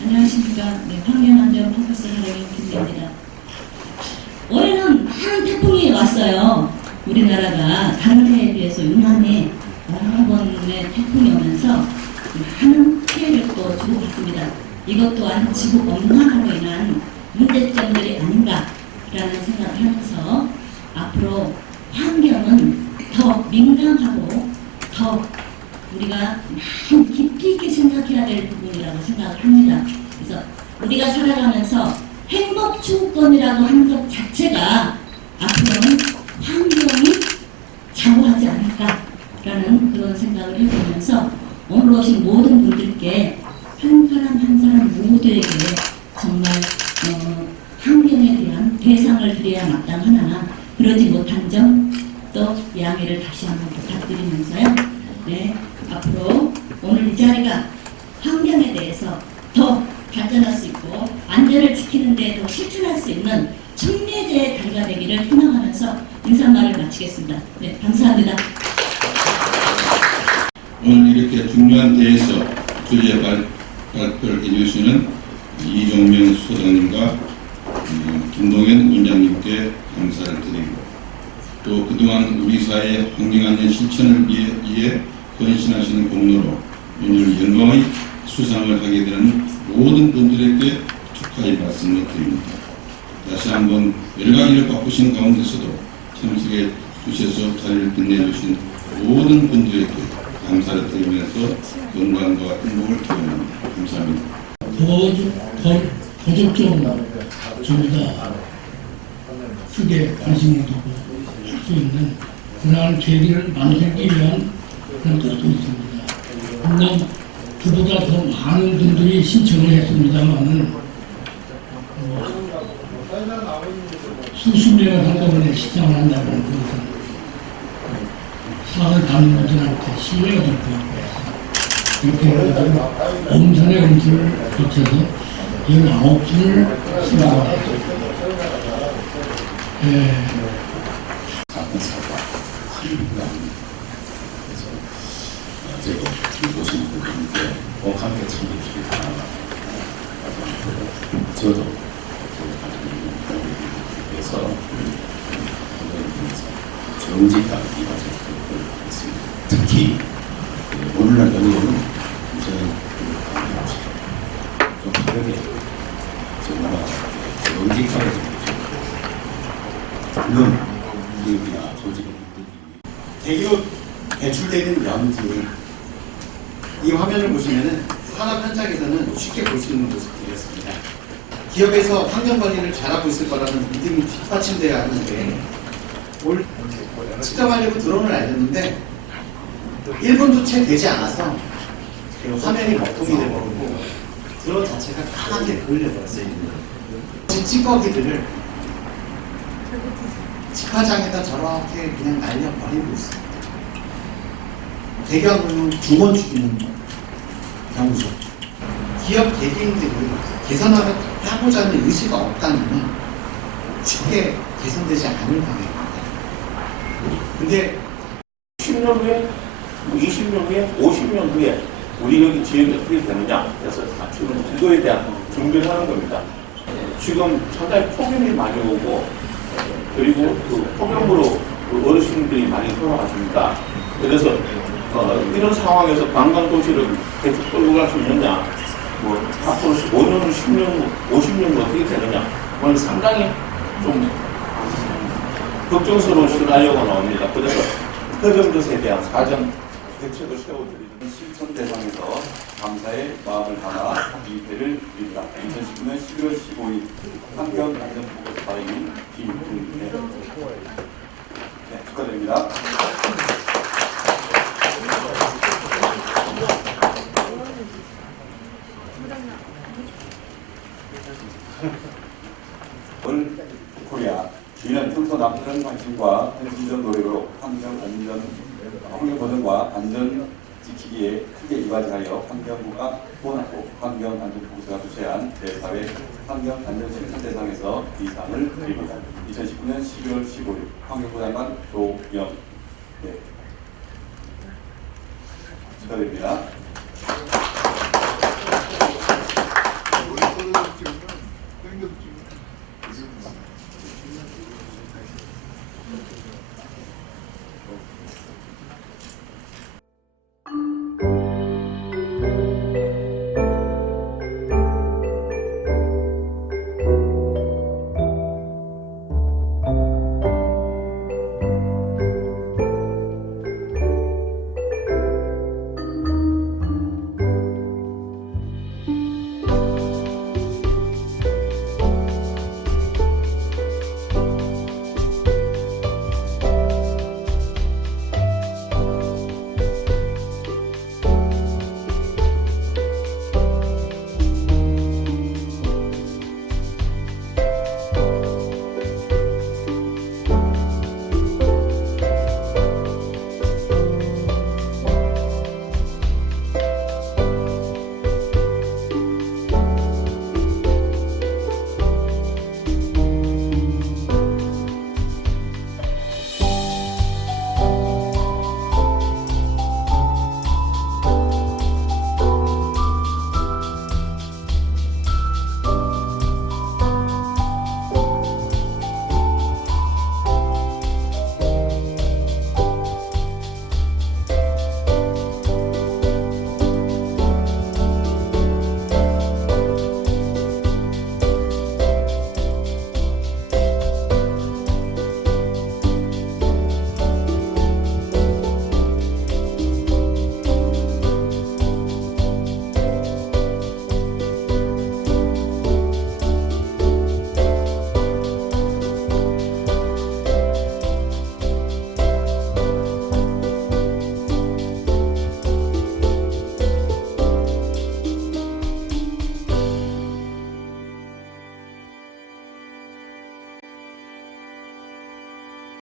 안녕하십니까. 네, 환경안전 포커스 사장님 김대입니다. 올해는 많은 태풍이 왔어요. 우리나라가 다른 해에 비해서 유난히 여러 번의 태풍이 오면서 많은 피해를 또 주고 있습니다. 이것 또한 지구 온난화로 인한 문제점들이 아닌가라는 생각을 하면서 앞으로 환경은 더 민감하고 더 우리가 깊이 있게 생각해야 될 부분이라고 생각을 합니다. 그래서 우리가 살아가면서 행복 추구권이라고 하는 것 자체가 앞으로는 환경이 좌우하지 않을까라는 그런 생각을 해보면서 오늘 오신 모든 분들께 한 사람 한 사람 모두에게 정말 어, 환경에 대한 대상을 드려야 마땅하나 그러지 못한 점 또 양해를 다시 한번 부탁드리면서요. 네, 앞으로 오늘 이 자리가 환경에 대해서 더 발전할 수 있고 안전을 지키는 데더 실천할 수 있는 촉매제의 다리가 되기를 희망하면서 인사말을 마치겠습니다. 네, 감사합니다. 오늘 이렇게 중요한 대회에서 주제 발- 발표를 해주시는 이종명 수장님과 음, 김동현 원장님께 감사를 드리고 또 그동안 우리 사회 환경안전 실천을 위해 헌신하시는 공로로 오늘 영광의 수상을 하게 되는 모든 분들에게 축하의 말씀을 드립니다. 다시 한번 가지를 바꾸신 가운데서도 참석해 주셔서 자리를 빛내주신 모든 분들에게 감사를 드리면서 건강과 행복을 기원합니다. 감사합니다. 더적적으로 저보다 크게 관심을 두고 할 수 있는 그러한 계기를 만들기 위한 그런 것도 있습니다. 물론 그보다 더 많은 분들이 신청을 했습니다만은 뭐 수십 명을 한꺼번에 시청을 한다는 것은 사을 가는 분들한테 신뢰가 될것 같고요. 이렇게 해가지고 엄선의 검수를 거쳐서 19분을 생각했습니다. 예, 사건 사고가 큰일입니다. 그래서 어제도 팀 오신 분들께 꼭 함께 바랍니다. 저도 그래서 정직하게 이루어졌으면 하겠습니다. 특히 그 오늘날 연구는 저는 좀 다르게 정말 정직하게 좀 물론 기업이나 조직은 대기업 배출되는 연기 이 화면을 보시면은 산업 현장에서는 쉽게 볼 수 있는 모습들이었습니다. 기업에서 환경 관리를 잘하고 있을 거라는 믿음이 뒷받침돼야 하는데 올 측정하려고 드론을 알렸는데 1분도 채 되지 않아서 그 화면이 먹통이 돼버리고 드론 자체가 강하게 보일려버렸어요. 이 찌꺼기들을 직화장에다 저렇게 그냥 날려버리고 있어요. 배경은 두번 죽이는 경우죠. 기업 개개인들이 개선하고자 하는 의지가 없다면 쉽게 개선되지 않을 방향입니다. 근데 10년 후에, 20년 후에, 50년 후에 우리 여기 지역이 어떻게 되느냐 그래서 지금 이거에 대한 준비를 하는 겁니다. 지금 상당히 폭염이 많이 오고 그리고 그 폭염으로 그 어르신들이 많이 돌아가십니다. 그래서 어, 이런 상황에서 관광 도시를 계속 끌고 갈 수 있느냐, 뭐 앞으로 5년, 10년, 50년 후 어떻게 되느냐, 오늘 상당히 좀 걱정스러운 시나리오가 나옵니다. 그래서 그 점것에 대한 사전 대책을 세워드리는 실천 대상에서 감사의 마음을 담아 이 회를 드립니다. 2019년 11월 15일 환경 안전보고 발행인 김은혜 네, 축하드립니다. 오늘 코리아 주인은 평소 남다른 관심과 헌신적 노력으로 환경 안전, 환경 보전과 안전 지키기에 크게 이바지하여 환경부가 후원하고 환경안전보고서가 주최한 대사회 환경안전실천 대상에서 이 상을 드립니다. 2019년 11월 15일 환경부 장관 조영 네. 축하드립니다.